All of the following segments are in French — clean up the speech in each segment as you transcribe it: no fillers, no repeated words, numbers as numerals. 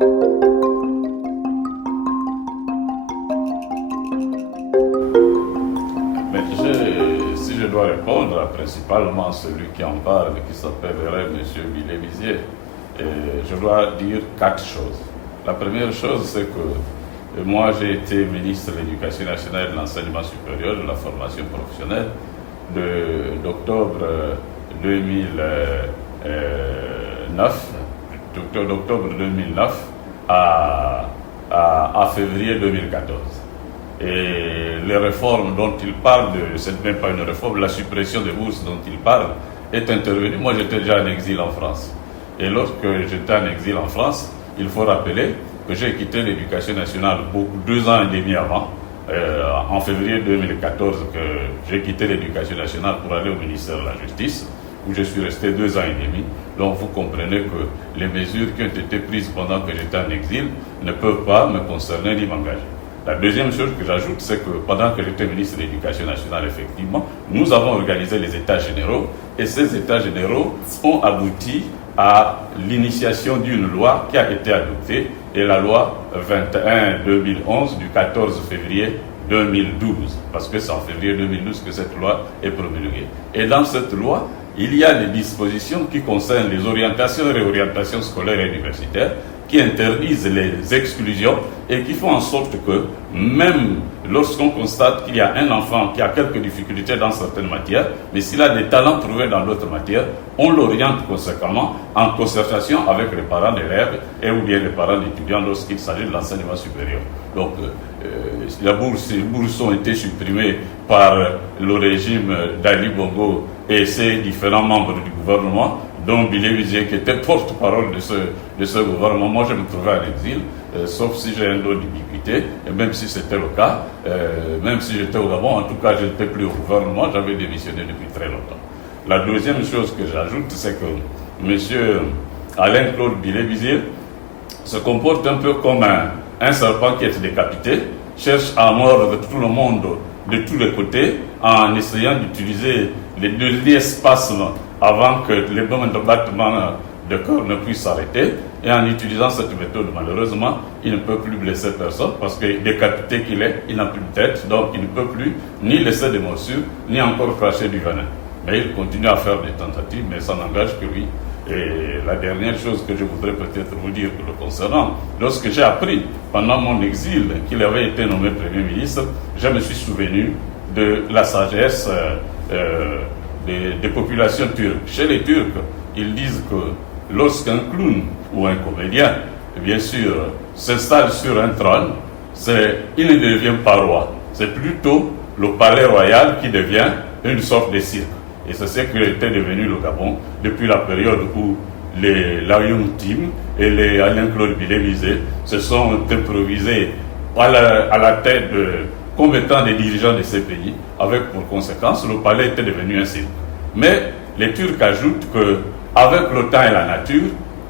Mais si je dois répondre, principalement celui qui en parle, qui s'appellerait M. Billet-Bizier, je dois dire 4 choses. La première chose, c'est que moi, j'ai été ministre de l'Éducation nationale et de l'enseignement supérieur, de la formation professionnelle, d'octobre 2009 à février 2014. Et les réformes dont il parle, ce n'est même pas une réforme, la suppression des bourses dont il parle est intervenue. Moi, j'étais déjà en exil en France. Et lorsque j'étais en exil en France, il faut rappeler que j'ai quitté l'éducation nationale 2 ans et demi avant, en février 2014, que j'ai quitté l'éducation nationale pour aller au ministère de la Justice, où je suis resté 2 ans et demi. Donc vous comprenez que les mesures qui ont été prises pendant que j'étais en exil ne peuvent pas me concerner ni m'engager. La deuxième chose que j'ajoute, c'est que pendant que j'étais ministre de l'Éducation nationale, effectivement, nous avons organisé les États généraux, et ces États généraux ont abouti à l'initiation d'une loi qui a été adoptée, et la loi 21-2011 du 14 février 2012, parce que c'est en février 2012 que cette loi est promulguée. Et dans cette loi, il y a des dispositions qui concernent les orientations et réorientations scolaires et universitaires, qui interdisent les exclusions et qui font en sorte que même lorsqu'on constate qu'il y a un enfant qui a quelques difficultés dans certaines matières, mais s'il a des talents trouvés dans d'autres matières, on l'oriente conséquemment en concertation avec les parents d'élèves et ou bien les parents d'étudiants lorsqu'il s'agit de l'enseignement supérieur. Donc, les bourses ont été supprimées par le régime d'Ali Bongo et ses différents membres du gouvernement, dont Billet-Bizier, qui était porte-parole de ce gouvernement. Moi, je me trouvais en exil, sauf si j'ai un lot d'ubiquité, et même si c'était le cas, même si j'étais au Gabon, en tout cas, je n'étais plus au gouvernement, j'avais démissionné depuis très longtemps. La deuxième chose que j'ajoute, c'est que M. Alain-Claude Billet-Bizier se comporte un peu comme un serpent qui est décapité, cherche à mordre tout le monde de tous les côtés, en essayant d'utiliser les derniers spasmes avant que les moments de battement de cœur ne puissent s'arrêter. Et en utilisant cette méthode, malheureusement, il ne peut plus blesser personne parce que décapité qu'il est, il n'a plus de tête, donc il ne peut plus ni laisser des morsures, ni encore cracher du venin. Mais il continue à faire des tentatives, mais ça n'engage que lui. Et la dernière chose que je voudrais peut-être vous dire le concernant, lorsque j'ai appris pendant mon exil qu'il avait été nommé Premier ministre, je me suis souvenu de la sagesse des populations turques. Chez les Turcs, ils disent que lorsqu'un clown ou un comédien, bien sûr, s'installe sur un trône, il ne devient pas roi. C'est plutôt le palais royal qui devient une sorte de cirque. Et c'est ce que était devenu le Gabon depuis la période où les Layoum Tim et les Alain-Claude Billet-Bizier se sont improvisés à la tête de commettants des dirigeants de ces pays, avec pour conséquence le palais était devenu un cirque. Mais les Turcs ajoutent qu'avec le temps et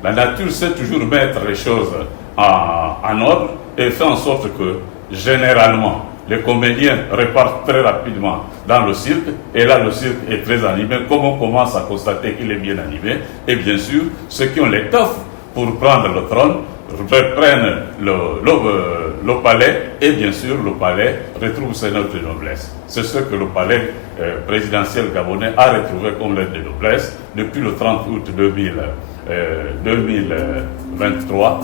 la nature sait toujours mettre les choses en ordre et fait en sorte que généralement les comédiens repartent très rapidement dans le cirque, et là le cirque est très animé, comme on commence à constater qu'il est bien animé, et bien sûr, ceux qui ont l'étoffe pour prendre le trône reprennent le palais, et bien sûr le palais retrouve ses notes de noblesse. C'est ce que le palais présidentiel gabonais a retrouvé comme lettre de noblesse depuis le 30 août 2023.